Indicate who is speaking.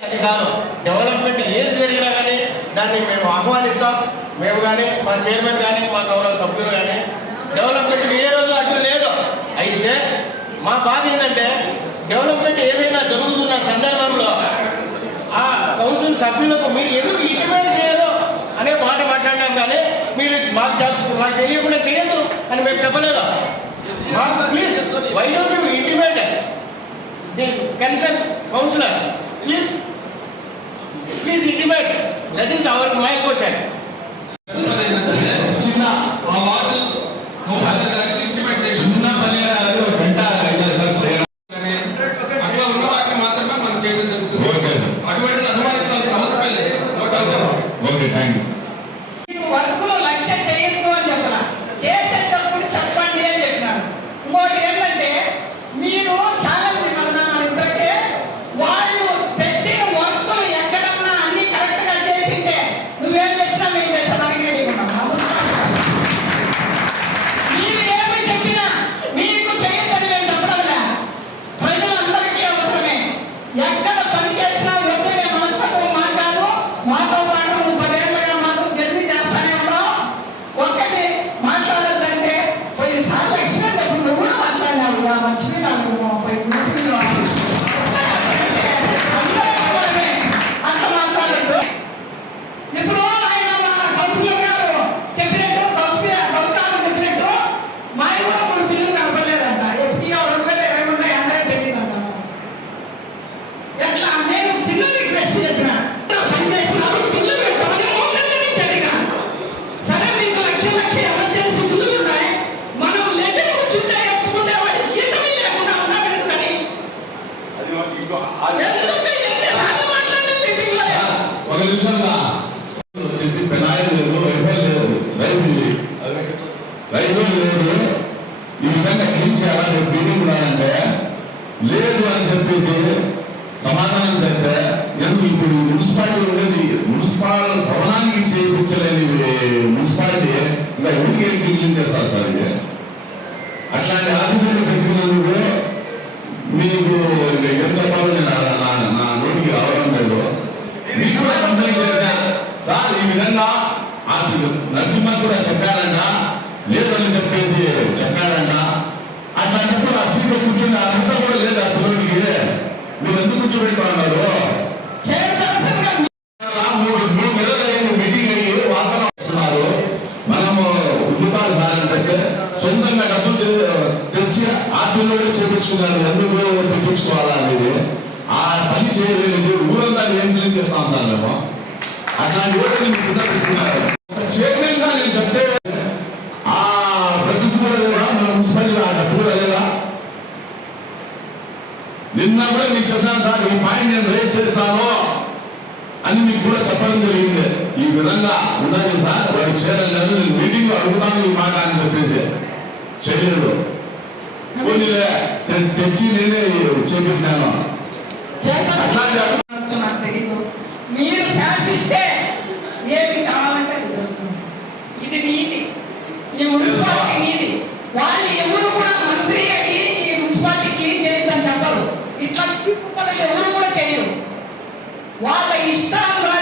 Speaker 1: అది కాదు డెవలప్మెంట్ ఏది జరిగినా కానీ దాన్ని మేము ఆహ్వానిస్తాం. మేము కానీ మా చైర్మన్ కానీ మా గౌరవ సభ్యులు కానీ డెవలప్మెంట్ ఏ రోజు అడ్డు లేదు. అయితే మా బాధ ఏంటంటే డెవలప్మెంట్ ఏదైనా జరుగుతున్న సందర్భంలో ఆ కౌన్సిల్ సభ్యులకు మీరు ఎందుకు ఇంటిమేట్ చేయదు అనే మాట మాట్లాడినాం కానీ మీరు మాకు మాకు తెలియకుండా చేయొద్దు అని మేము చెప్పలేదు? మాకు please why don't you intimate the concern councillor please please intimate that is our my question
Speaker 2: చిన్న ఆ వార్డు ఒక నిమిషం వచ్చేసి పెనాయిల్ లేదు వైఫై లేదు రైతు ఇది. రైతు లేదు. ఈ విధంగా క్లీన్ చేయాలా? రేపు మీటింగ్ ఉన్నారంటే లేదు అని చెప్పేసి సమాధానం చెప్తే ఎందుకు ఇప్పుడు మున్సిపాలిటీ ఉండేది? మున్సిపల్ భవనానికి చేయించలేని మున్సిపాలిటీ ఇంకా ఊరికి ఏం క్లీన్ చేస్తారు సార్ ఇది. అట్లాంటి ఆఫీసులు పెట్టినందుకు మీకు ఏం చెప్పాలో నేను నా- నా- నా నోటికి రావడం లేదు మీకు కూడా కంప్లైంట్ చేసిన సార్ ఈ విధంగా ఆ నరసింహ కూడా చెప్పారంట లేదని చెప్పేసి చెప్పారంట. అట్లాంటప్పుడు ఆ సీట్లో కూర్చుని అర్హత కూడా లేదు ఆ పిల్లలకి మీరు ఎందుకు కూర్చోబెడతా ఉన్నారు? సొంతంగా డబ్బులు తెచ్చి ఆ పిల్లలు చేపించుకున్నారు ఎందుకు తెప్పించుకోవాలా అనేది. ఆ పని చేయలేదు. ఊరంతా ఏం క్లీన్ చేస్తాం సార్ మేము? అట్లాంటి ఓట్లు మీకు కింద పెట్టుకున్నారు చైర్మన్గా నేను చెప్తే ఆ బ్రతుకు కూడా మన కూడా లేదా నిన్న కూడా మీకు చెప్పినాను సార్ ఈ పాయింట్ నేను రేస్ చేస్తాను అని మీకు కూడా చెప్పడం జరిగింది. ఈ విధంగా ఉండాలి సార్ వాడు చేరలేదు నేను మీటింగ్ అడుగుతాను ఈ మాట అని చెప్పేసి చేయలేదు తెచ్చి నేనే చేపించాను అట్లాంటి అడుగు-
Speaker 3: గురించి నాకు తెలీదు మీరు శాసిస్తే ఏమి కావాలంటే అది జరుగుతుంది ఇది నీతి ఈ మున్సిపాలిటీ నీతి వాళ్ళు ఎవరు కూడా మంత్రి అయ్యి ఈ మున్సిపాలిటీ క్లీన్ చేయొద్దని చెప్పరు పనులు ఎవరు కూడా చేయరు. వాళ్ళ ఇష్టాలు